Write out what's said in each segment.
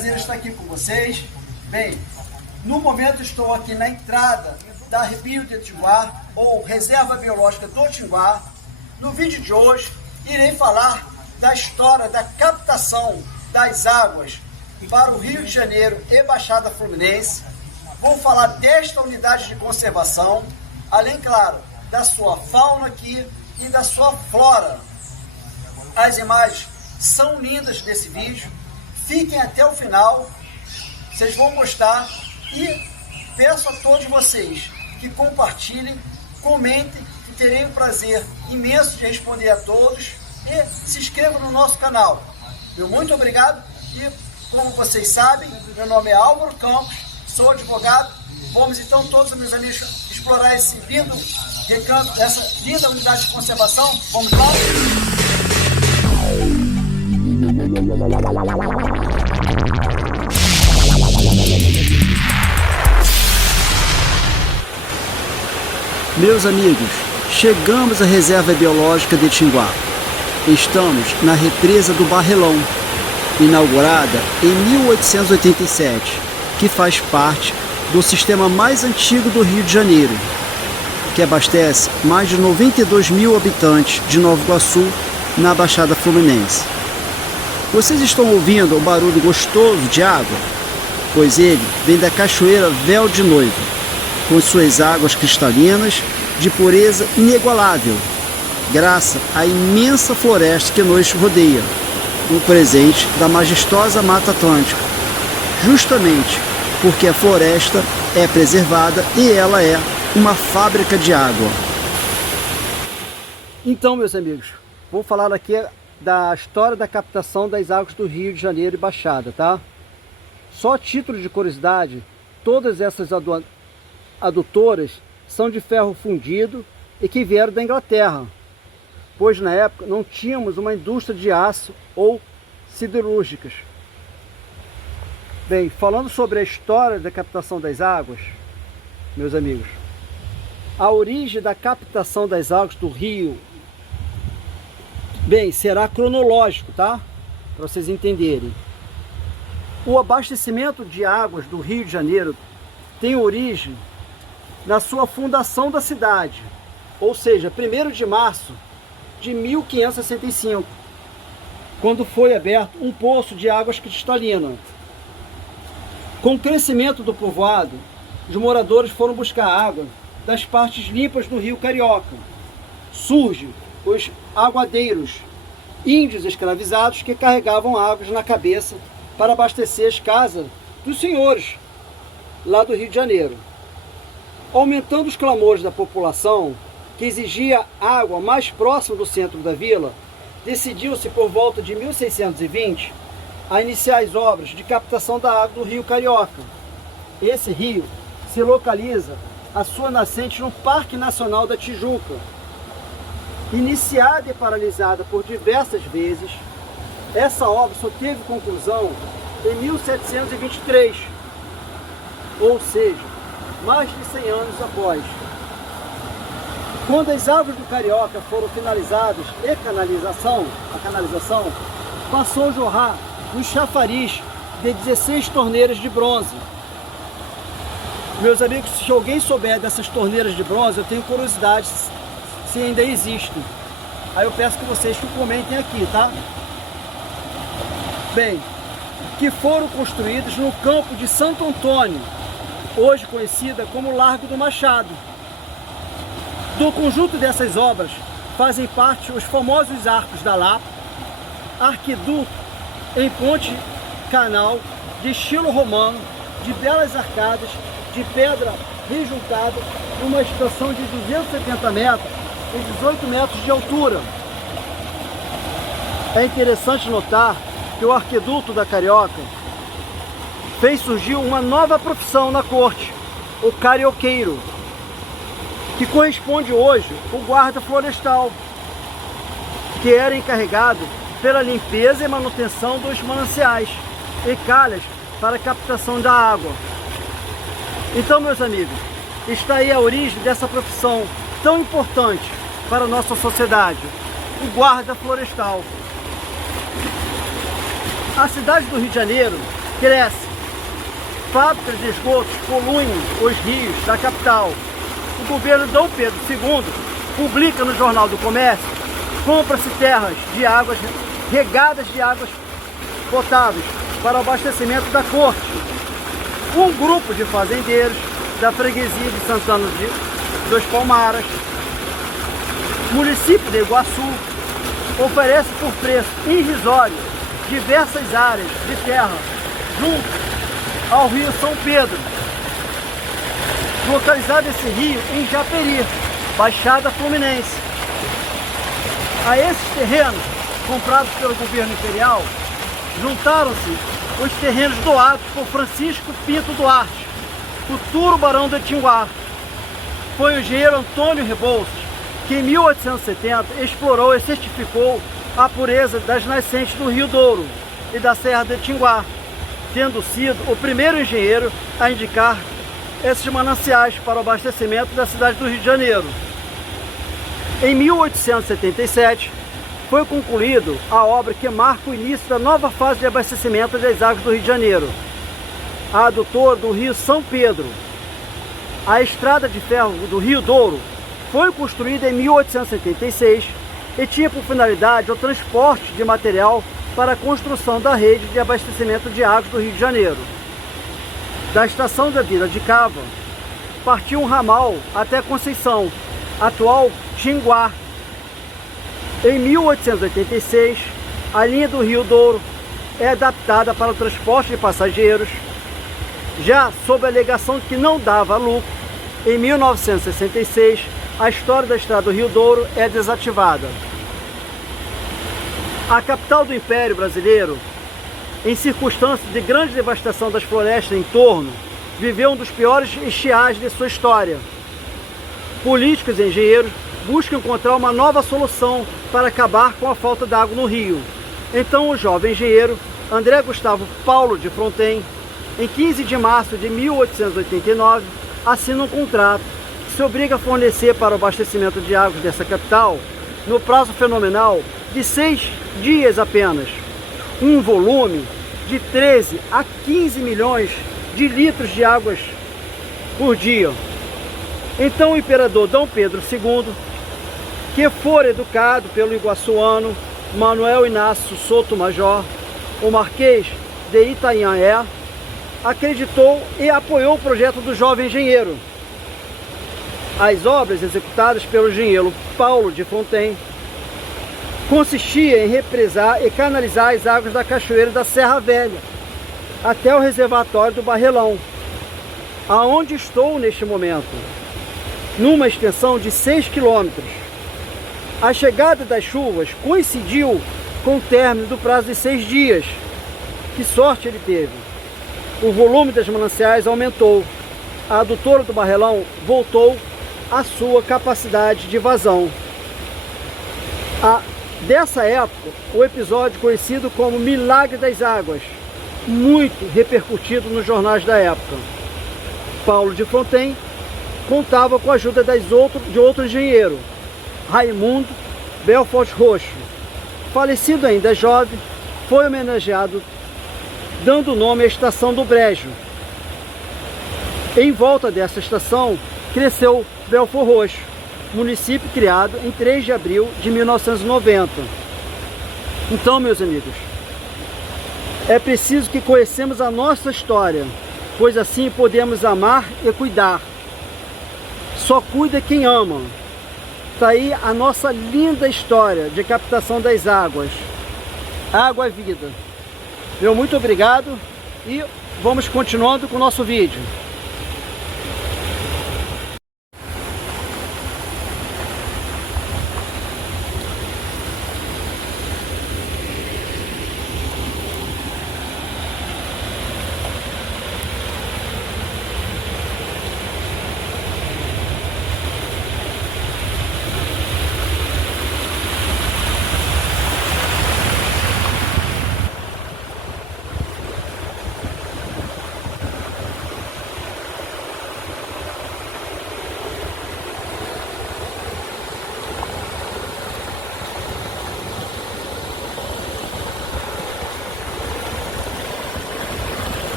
prazer estar aqui com vocês. Bem, no momento estou aqui na entrada da Rio de Tinguá, ou Reserva Biológica do Tinguá. No vídeo de hoje, irei falar da história da captação das águas para o Rio de Janeiro e Baixada Fluminense. Vou falar desta unidade de conservação, além, claro, da sua fauna aqui e da sua flora. As imagens são lindas desse vídeo. Fiquem até o final, vocês vão gostar, e peço a todos vocês que compartilhem, comentem, que terei o prazer imenso de responder a todos, e se inscrevam no nosso canal. Meu muito obrigado, e como vocês sabem, meu nome é Álvaro Campos, sou advogado. Vamos então todos, meus amigos, explorar esse lindo recanto, essa linda unidade de conservação. Vamos lá? Meus amigos, chegamos à Reserva Biológica de Tinguá. Estamos na represa do Barrelão, inaugurada em 1887, que faz parte do sistema mais antigo do Rio de Janeiro, que abastece mais de 92 mil habitantes de Nova Iguaçu, na Baixada Fluminense. Vocês estão ouvindo o barulho gostoso de água? Pois ele vem da Cachoeira Véu de Noiva, com suas águas cristalinas de pureza inigualável, graças à imensa floresta que nos rodeia, um presente da majestosa Mata Atlântica, justamente porque a floresta é preservada e ela é uma fábrica de água. Então, meus amigos, vou falar aqui da história da captação das águas do Rio de Janeiro e Baixada, tá? Só a título de curiosidade, todas essas adutoras são de ferro fundido e que vieram da Inglaterra, pois na época não tínhamos uma indústria de aço ou siderúrgicas. Bem, falando sobre a história da captação das águas, meus amigos, a origem da captação das águas do rio, bem, será cronológico, tá? Para vocês entenderem. O abastecimento de águas do Rio de Janeiro tem origem na sua fundação da cidade, ou seja, 1º de março de 1565, quando foi aberto um poço de águas cristalinas. Com o crescimento do povoado, os moradores foram buscar água das partes limpas do rio Carioca. Surgem os aguadeiros, índios escravizados que carregavam águas na cabeça para abastecer as casas dos senhores lá do Rio de Janeiro. Aumentando os clamores da população, que exigia água mais próxima do centro da vila, decidiu-se por volta de 1620 a iniciar as obras de captação da água do rio Carioca. Esse rio se localiza a sua nascente no Parque Nacional da Tijuca. Iniciada e paralisada por diversas vezes, essa obra só teve conclusão em 1723, ou seja, mais de 100 anos após. Quando as águas do Carioca foram finalizadas e a canalização passou a jorrar no chafariz de 16 torneiras de bronze. Meus amigos, se alguém souber dessas torneiras de bronze, eu tenho curiosidade se ainda existem. Aí eu peço que vocês comentem aqui, tá? Bem, que foram construídas no campo de Santo Antônio, hoje conhecida como Largo do Machado. Do conjunto dessas obras fazem parte os famosos arcos da Lapa, arquiduto em ponte canal de estilo romano, de belas arcadas, de pedra rejuntada, uma extensão de 270 metros e 18 metros de altura. É interessante notar que o arquiduto da Carioca fez surgir uma nova profissão na corte, o carioqueiro, que corresponde hoje ao guarda florestal, que era encarregado pela limpeza e manutenção dos mananciais e calhas para a captação da água. Então, meus amigos, está aí a origem dessa profissão tão importante para a nossa sociedade, o guarda florestal. A cidade do Rio de Janeiro cresce. Fábricas de esgotos poluem os rios da capital. O governo Dom Pedro II publica no Jornal do Comércio: compra-se terras de águas regadas de águas potáveis para o abastecimento da corte. Um grupo de fazendeiros da freguesia de Santana dos Palmares, município de Iguaçu, oferece por preço irrisório diversas áreas de terra junto ao rio São Pedro, localizado esse rio em Japeri, Baixada Fluminense. A esses terrenos, comprados pelo governo imperial, juntaram-se os terrenos doados por Francisco Pinto Duarte, futuro barão de Tinguá. Foi o engenheiro Antônio Rebouças que em 1870 explorou e certificou a pureza das nascentes do Rio Douro e da Serra de Tinguá, tendo sido o primeiro engenheiro a indicar esses mananciais para o abastecimento da cidade do Rio de Janeiro. Em 1877, foi concluído a obra que marca o início da nova fase de abastecimento das águas do Rio de Janeiro, a adutora do Rio São Pedro. A estrada de ferro do Rio Douro foi construída em 1876 e tinha por finalidade o transporte de material para a construção da rede de abastecimento de águas do Rio de Janeiro. Da estação da Vila de Cava, partiu um ramal até Conceição, atual Tinguá. Em 1886, a linha do Rio Douro é adaptada para o transporte de passageiros. Já sob a alegação de que não dava lucro, em 1966, a história da estrada do Rio Douro é desativada. A capital do Império Brasileiro, em circunstâncias de grande devastação das florestas em torno, viveu um dos piores estiagens de sua história. Políticos e engenheiros buscam encontrar uma nova solução para acabar com a falta de água no rio. Então o jovem engenheiro André Gustavo Paulo de Fronten, em 15 de março de 1889, assina um contrato que se obriga a fornecer para o abastecimento de águas dessa capital, no prazo fenomenal de 6 dias apenas, um volume de 13 a 15 milhões de litros de águas por dia. Então o imperador Dom Pedro II, que for educado pelo iguaçuano Manuel Inácio Souto Major, o Marquês de Itanhaém, acreditou e apoiou o projeto do jovem engenheiro. As obras executadas pelo engenheiro Paulo de Fronten consistia em represar e canalizar as águas da cachoeira da Serra Velha até o reservatório do Barrelão, aonde estou neste momento, numa extensão de 6 quilômetros. A chegada das chuvas coincidiu com o término do prazo de 6 dias. Que sorte ele teve! O volume das mananciais aumentou. A adutora do Barrelão voltou à sua capacidade de vazão. Dessa época, o episódio conhecido como Milagre das Águas, muito repercutido nos jornais da época. Paulo de Fronten contava com a ajuda de outro engenheiro, Raimundo Belfort Roxo. Falecido ainda jovem, foi homenageado dando nome à estação do Brejo. Em volta dessa estação cresceu Belfort Roxo, município criado em 3 de abril de 1990. Então, meus amigos, é preciso que conhecemos a nossa história, pois assim podemos amar e cuidar. Só cuida quem ama. Está aí a nossa linda história de captação das águas. Água é vida. Meu muito obrigado e vamos continuando com o nosso vídeo.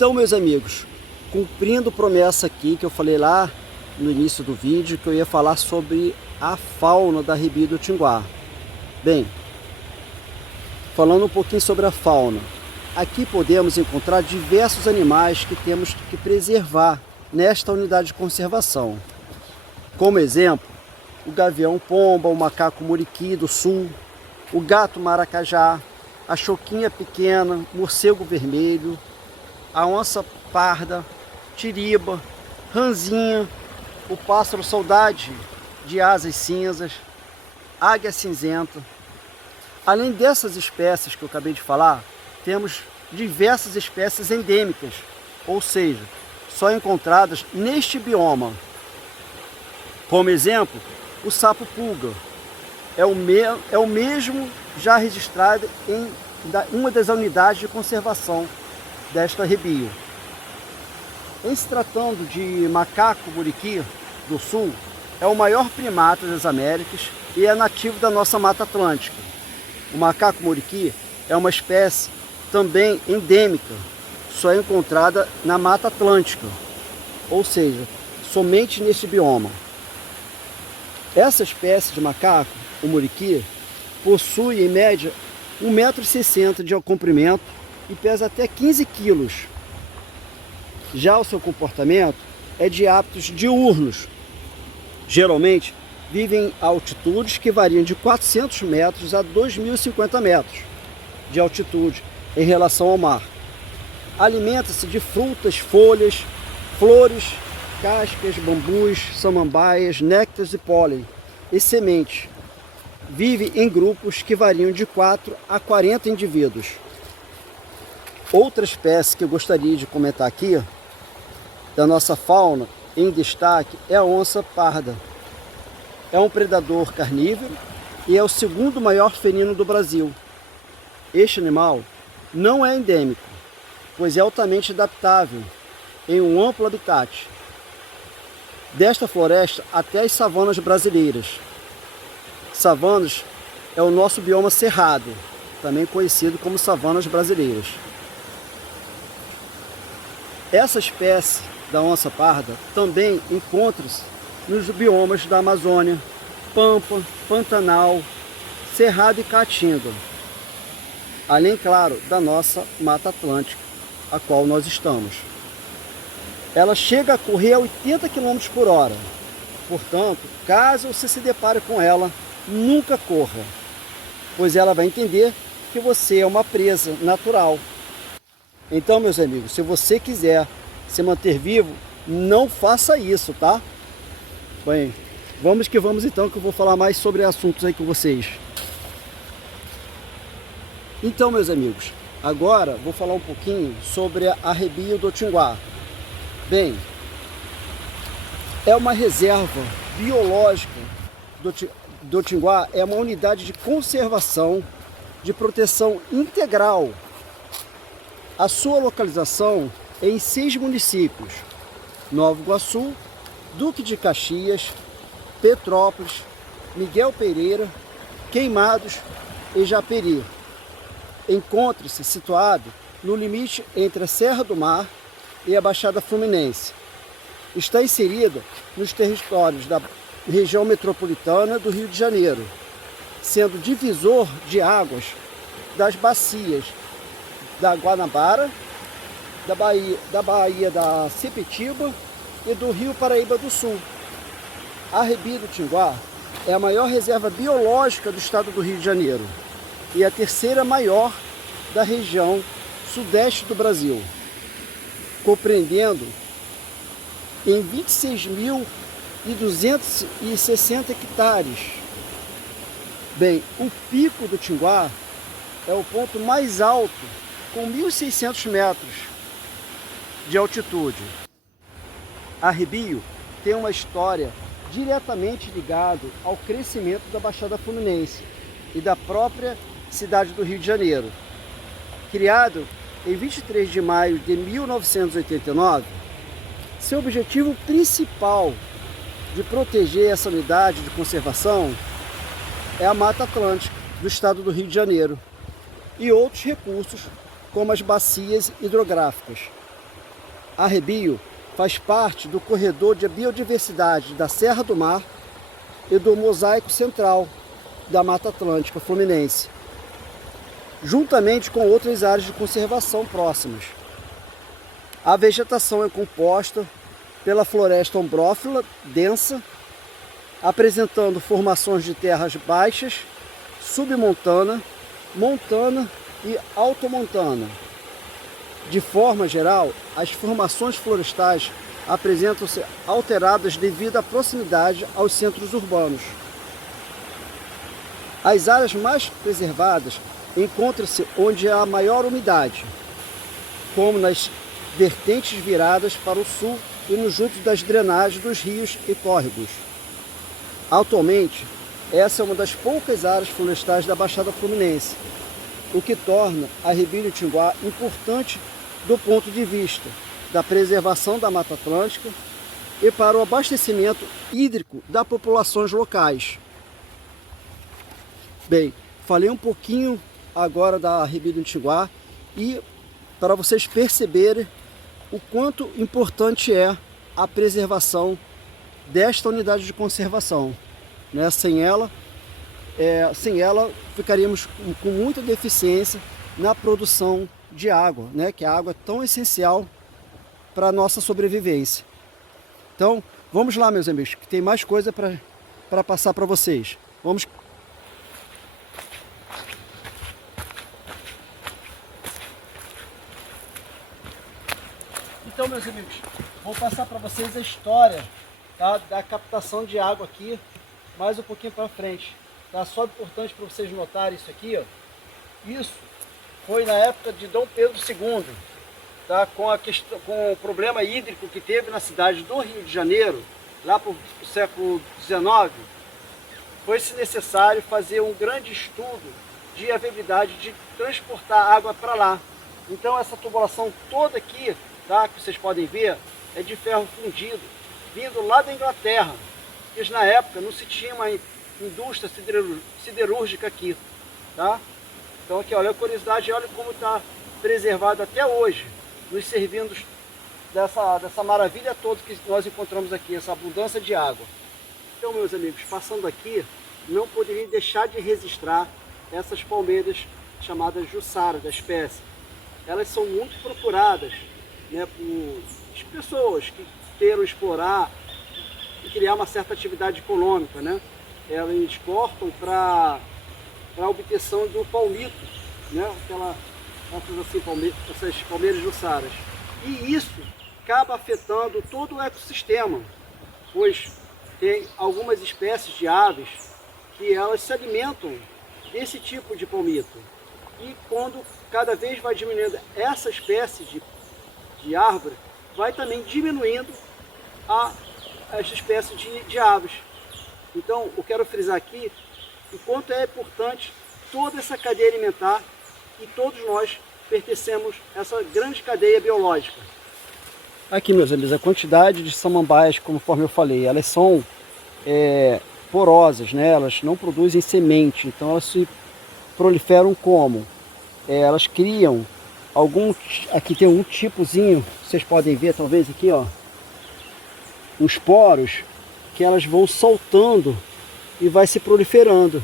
Então, meus amigos, cumprindo promessa aqui que eu falei lá no início do vídeo, que eu ia falar sobre a fauna da Arrebia do Tinguá. Bem, falando um pouquinho sobre a fauna, aqui podemos encontrar diversos animais que temos que preservar nesta unidade de conservação. Como exemplo, o gavião-pomba, o macaco-muriqui do sul, o gato-maracajá, a choquinha pequena, morcego vermelho, a onça parda, tiriba, ranzinha, o pássaro saudade de asas cinzas, águia cinzenta. Além dessas espécies que eu acabei de falar, temos diversas espécies endêmicas, ou seja, só encontradas neste bioma. Como exemplo, o sapo-pulga é o mesmo já registrado em uma das unidades de conservação desta arrebia. Em se tratando de macaco-muriqui do sul, é o maior primata das Américas e é nativo da nossa Mata Atlântica. O macaco-muriqui é uma espécie também endêmica, só encontrada na Mata Atlântica, ou seja, somente neste bioma. Essa espécie de macaco, o muriqui, possui em média 1,60 m de comprimento e pesa até 15 kg. Já o seu comportamento é de hábitos diurnos. Geralmente vivem em altitudes que variam de 400 metros a 2.050 metros de altitude em relação ao mar. Alimenta-se de frutas, folhas, flores, cascas, bambus, samambaias, néctares e pólen e sementes. Vive em grupos que variam de 4 a 40 indivíduos. Outra espécie que eu gostaria de comentar aqui, da nossa fauna, em destaque, é a onça parda. É um predador carnívoro e é o segundo maior felino do Brasil. Este animal não é endêmico, pois é altamente adaptável em um amplo habitat, desta floresta até as savanas brasileiras. Savanas é o nosso bioma cerrado, também conhecido como savanas brasileiras. Essa espécie da onça parda também encontra-se nos biomas da Amazônia, Pampa, Pantanal, Cerrado e Caatinga, além, claro, da nossa Mata Atlântica, a qual nós estamos. Ela chega a correr a 80 km por hora, portanto, caso você se depare com ela, nunca corra, pois ela vai entender que você é uma presa natural. Então, meus amigos, se você quiser se manter vivo, não faça isso, tá? Bem, vamos que vamos então, que eu vou falar mais sobre assuntos aí com vocês. Então, meus amigos, agora vou falar um pouquinho sobre a Arrebia do Tinguá. Bem, é uma reserva biológica do Tinguá, é uma unidade de conservação, de proteção integral. A sua localização é em 6 municípios: Nova Iguaçu, Duque de Caxias, Petrópolis, Miguel Pereira, Queimados e Japeri. Encontra-se situado no limite entre a Serra do Mar e a Baixada Fluminense. Está inserida nos territórios da região metropolitana do Rio de Janeiro, sendo divisor de águas das bacias da Guanabara, da Baía da Sepetiba e do Rio Paraíba do Sul. A Arrebia do Tinguá é a maior reserva biológica do estado do Rio de Janeiro e a terceira maior da região sudeste do Brasil, compreendendo em 26.260 hectares. Bem, o Pico do Tinguá é o ponto mais alto, com 1.600 metros de altitude. Arrebio tem uma história diretamente ligada ao crescimento da Baixada Fluminense e da própria cidade do Rio de Janeiro. Criado em 23 de maio de 1989, seu objetivo principal de proteger essa unidade de conservação é a Mata Atlântica do estado do Rio de Janeiro e outros recursos como as bacias hidrográficas. arrebio faz parte do corredor de biodiversidade da Serra do Mar e do mosaico central da Mata Atlântica Fluminense, juntamente com outras áreas de conservação próximas. A vegetação é composta pela floresta ombrófila densa, apresentando formações de terras baixas, submontana, montana e altomontana. De forma geral, as formações florestais apresentam-se alteradas devido à proximidade aos centros urbanos. As áreas mais preservadas encontram-se onde há maior umidade, como nas vertentes viradas para o sul e no junto das drenagens dos rios e córregos. Atualmente, essa é uma das poucas áreas florestais da Baixada Fluminense, o que torna a Ribeira do Tinguá importante do ponto de vista da preservação da Mata Atlântica e para o abastecimento hídrico das populações locais. Bem, falei um pouquinho agora da Ribeira do Tinguá e para vocês perceberem o quanto importante é a preservação desta unidade de conservação, né? Sem ela ficaríamos com muita deficiência na produção de água, né? Que a água é tão essencial para a nossa sobrevivência. Então, vamos lá, meus amigos, que tem mais coisa para passar para vocês. Vamos. Então, meus amigos, vou passar para vocês a história, tá, da captação de água aqui, mais um pouquinho para frente. Tá? Só importante para vocês notarem isso aqui, ó. Isso foi na época de Dom Pedro II, tá? Com o problema hídrico que teve na cidade do Rio de Janeiro, lá para o século XIX, foi-se necessário fazer um grande estudo de viabilidade de transportar água para lá. Então essa tubulação toda aqui, tá, que vocês podem ver, é de ferro fundido, vindo lá da Inglaterra, porque na época não se tinha uma indústria siderúrgica aqui, tá? Então aqui, olha a curiosidade, olha como está preservado até hoje, nos servindo dessa maravilha toda que nós encontramos aqui, essa abundância de água. Então, meus amigos, passando aqui, não poderia deixar de registrar essas palmeiras chamadas Jussara, da espécie. Elas são muito procuradas, né, por pessoas que queiram explorar e criar uma certa atividade econômica, né? Elas cortam para a obtenção do palmito, né? Essas palmeiras jussaras. E isso acaba afetando todo o ecossistema, pois tem algumas espécies de aves que elas se alimentam desse tipo de palmito. E quando cada vez vai diminuindo essa espécie de árvore, vai também diminuindo as espécies de aves. Então, eu quero frisar aqui o quanto é importante toda essa cadeia alimentar e todos nós pertencemos a essa grande cadeia biológica. Aqui, meus amigos, a quantidade de samambaias, conforme eu falei, elas são porosas, né? Elas não produzem semente, então elas se proliferam como? Elas criam aqui tem um tipozinho, vocês podem ver talvez aqui, ó, os poros que elas vão soltando e vai se proliferando.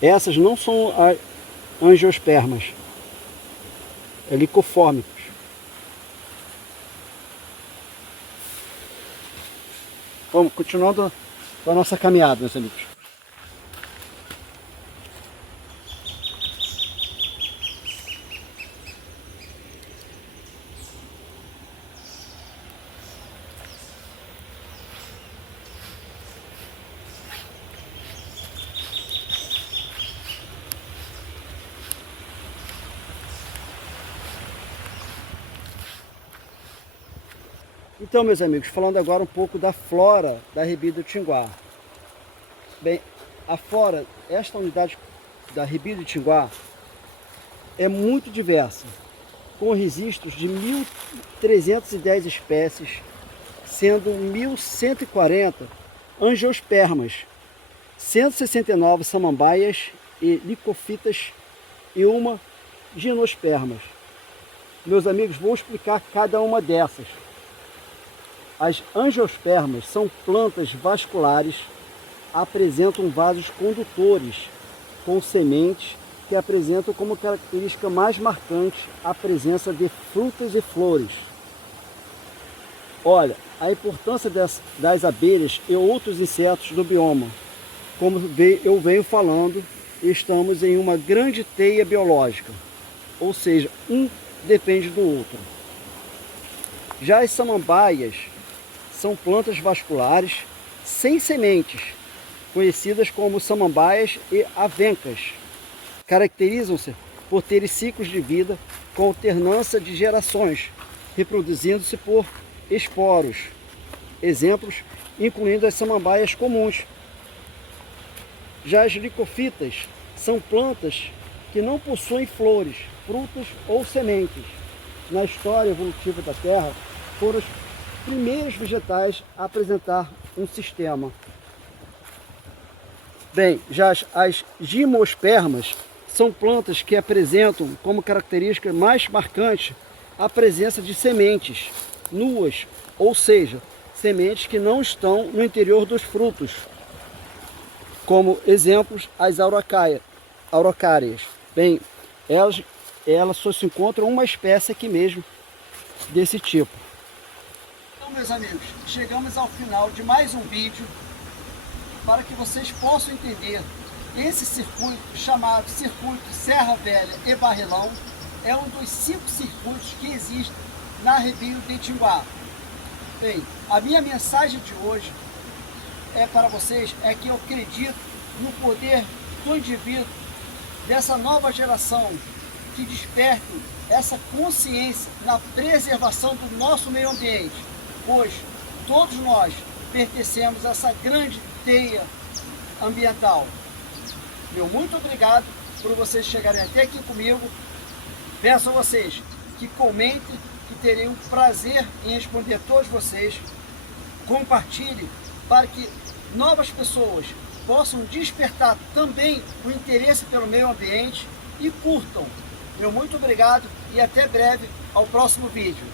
Essas não são angiospermas, é licofórmicos. Vamos continuando a nossa caminhada, meus amigos. Então, meus amigos, falando agora um pouco da flora da Ribeira do Tinguá. Bem, a flora, esta unidade da Ribeira do Tinguá é muito diversa, com registros de 1.310 espécies, sendo 1.140 angiospermas, 169 samambaias e licofitas e uma gimnospermas. Meus amigos, vou explicar cada uma dessas. As angiospermas são plantas vasculares, apresentam vasos condutores com sementes que apresentam como característica mais marcante a presença de frutas e flores. Olha, a importância das abelhas e outros insetos do bioma. Como eu venho falando, estamos em uma grande teia biológica, ou seja, um depende do outro. Já as samambaias são plantas vasculares sem sementes, conhecidas como samambaias e avencas. Caracterizam-se por terem ciclos de vida com alternância de gerações, reproduzindo-se por esporos. Exemplos incluindo as samambaias comuns. Já as licofitas são plantas que não possuem flores, frutos ou sementes. Na história evolutiva da Terra, foram os primeiros vegetais a apresentar um sistema. Bem, já as gimnospermas são plantas que apresentam como característica mais marcante a presença de sementes nuas, ou seja, sementes que não estão no interior dos frutos. Como exemplos, as araucárias. Bem, elas só se encontram uma espécie aqui mesmo desse tipo. Então, meus amigos, chegamos ao final de mais um vídeo para que vocês possam entender esse circuito chamado Circuito Serra Velha e Barrelão. É um dos 5 circuitos que existem na Rebelo de Itinguá. Bem, a minha mensagem de hoje é para vocês, é que eu acredito no poder do indivíduo, dessa nova geração, que desperte essa consciência na preservação do nosso meio ambiente, pois todos nós pertencemos a essa grande teia ambiental. Meu muito obrigado por vocês chegarem até aqui comigo. Peço a vocês que comentem, que terei um prazer em responder a todos vocês. Compartilhe para que novas pessoas possam despertar também o interesse pelo meio ambiente e curtam. Meu muito obrigado e até breve ao próximo vídeo.